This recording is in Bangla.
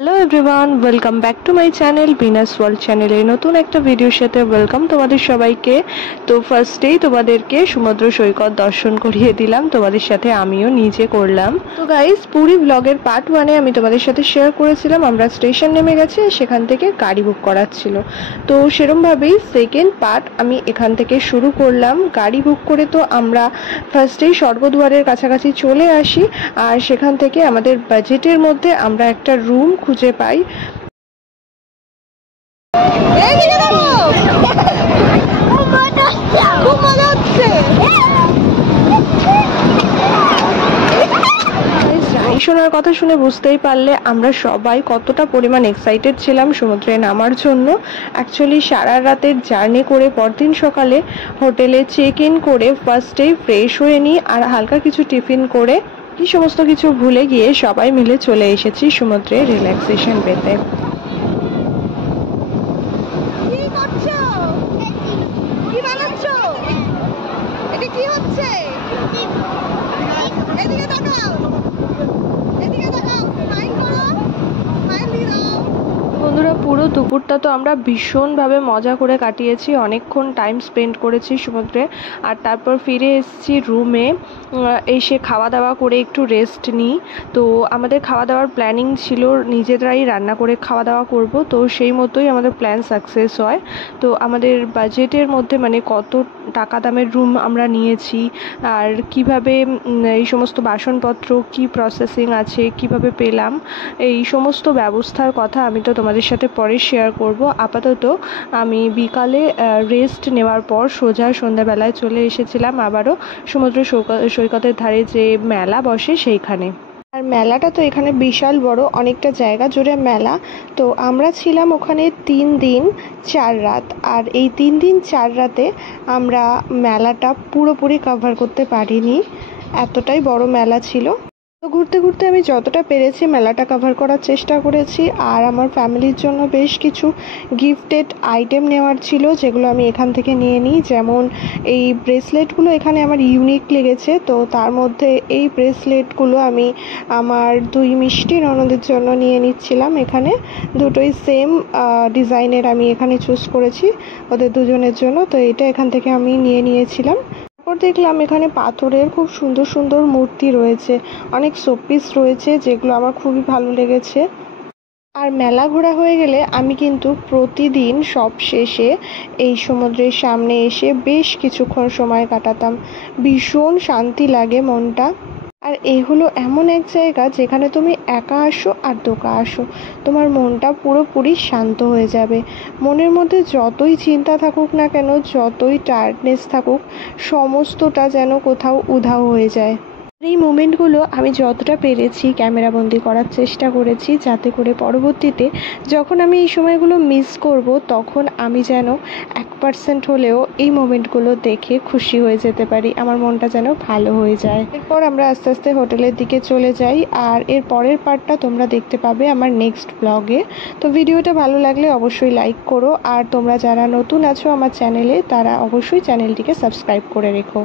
Hello everyone, welcome back to my channel Binas world চ্যানেলে নতুন একটা ভিডিওর সাথে ওয়েলকাম তোমাদের সবাইকে। তো ফার্স্টেই তোমাদেরকে সমুদ্র সৈকত দর্শন করিয়ে দিলাম, তোমাদের সাথে আমিও নিজে করলাম। তো গাইস, পুরী ব্লগের পার্ট 1-এ আমি তোমাদের সাথে শেয়ার করেছিলাম আমরা স্টেশন নেমে গেছি, সেখান থেকে গাড়ি বুক করার ছিল। তো সেরমভাবেই সেকেন্ড পার্ট আমি এখান থেকে শুরু করলাম। গাড়ি বুক করে তো আমরা ফার্স্টেই স্বর্গদুয়ারের কাছাকাছি চলে আসি, আর সেখান থেকে আমাদের বাজেটের মধ্যে আমরা একটা রুম খুঁজে পাই। শোনার কথা শুনে বুঝতেই পারলে আমরা সবাই কতটা পরিমাণ এক্সাইটেড ছিলাম সমুদ্রে নামার জন্য। অ্যাকচুয়ালি সারা রাতের জার্নি করে পরদিন সকালে হোটেলে চেক ইন করে ফার্স্টেই ফ্রেশ হয়ে নিই, আর হালকা কিছু টিফিন করে কি সমস্ত কিছু ভুলে গিয়ে সবাই মিলে চলে এসেছি সমুদ্রে রিল্যাক্সেশন পেতে। বন্ধুরা, পুরো দুপুরটা তো আমরা ভীষণভাবে মজা করে কাটিয়েছি, অনেকক্ষণ টাইম স্পেন্ড করেছি সমুদ্রে, আর তারপর ফিরে এসেছি রুমে। এসে খাওয়া দাওয়া করে একটু রেস্ট নিই। তো আমাদের খাওয়া দাওয়ার প্ল্যানিং ছিল নিজেরাই রান্না করে খাওয়া দাওয়া করব, তো সেই মতোই আমাদের প্ল্যান সাকসেস হয়। তো আমাদের বাজেটের মধ্যে মানে কত টাকা দামের রুম আমরা নিয়েছি, আর কিভাবে এই সমস্ত বাসনপত্র কি প্রসেসিং আছে, কিভাবে পেলাম, এই সমস্ত ব্যবস্থার কথা আমি তো তোমাদের সাথে পরে শেয়ার করব। আপাতত আমি বিকালে রেস্ট নেওয়ার পর সোজা সন্ধ্যাবেলায় চলে এসেছিলাম আবারও সমুদ্র সৈকতের ধারে যে মেলা বসে সেইখানে। আর মেলাটা তো এখানে বিশাল বড়, অনেকটা জায়গা জুড়ে মেলা। তো আমরা ছিলাম ওখানে 3 দিন 4 রাত, আর এই 3 দিন 4 রাতে আমরা মেলাটা পুরোপুরি কভার করতে পারিনি, এতটাই বড় মেলা ছিল। তো ঘুরতে ঘুরতে আমি যতটা পেরেছি মেলাটা কভার করার চেষ্টা করেছি। আর আমার ফ্যামিলির জন্য বেশ কিছু গিফটেড আইটেম নেওয়ার ছিল, যেগুলো আমি এখান থেকে নিয়ে নিই। যেমন এই ব্রেসলেটগুলো এখানে আমার ইউনিক লেগেছে, তো তার মধ্যে এই ব্রেসলেটগুলো আমি আমার 2 মিষ্টি ননদের জন্য নিয়ে নিচ্ছিলাম। এখানে দুটোই সেম ডিজাইনের আমি এখানে চুজ করেছি ওদের দুজনের জন্য, তো এটা এখান থেকে আমি নিয়ে নিয়েছিলাম। তারপর দেখলাম এখানে পাথরের খুব সুন্দর সুন্দর মূর্তি রয়েছে, অনেক শোপিস রয়েছে, যেগুলো আমার খুবই ভালো লেগেছে। আর মেলা ঘোরা হয়ে গেলে আমি কিন্তু প্রতিদিন সব শেষে এই সমুদ্রের সামনে এসে বেশ কিছুক্ষণ সময় কাটাতাম, ভীষণ শান্তি লাগে মনটা। আর এই হলো এমন এক জায়গা যেখানে তুমি একা আসো আর দোকা আসো, তোমার মনটা পুরোপুরি শান্ত হয়ে যাবে। মনের মধ্যে যতই চিন্তা থাকুক না কেন, যতই টায়ার্ডনেস থাকুক, সমস্তটা যেন কোথাও উধাও হয়ে যায়। এই মোমেন্টগুলো আমি যতটা পেরেছি ক্যামেরাবন্দি করার চেষ্টা করেছি, যাতে করে পরবর্তীতে যখন আমি এই সময়গুলো মিস করব, তখন আমি যেন 1% হলেও এই মোমেন্টগুলো দেখে খুশি হয়ে যেতে পারি, আমার মনটা যেন ভালো হয়ে যায়। এরপর আমরা আস্তে আস্তে হোটেলের দিকে চলে যাই, আর এর পরের পার্টটা তোমরা দেখতে পাবে আমার নেক্সট ব্লগে। তো ভিডিওটা ভালো লাগলে অবশ্যই লাইক করো, আর তোমরা যারা নতুন আছো আমার চ্যানেলে তারা অবশ্যই চ্যানেলটিকে সাবস্ক্রাইব করে রেখো।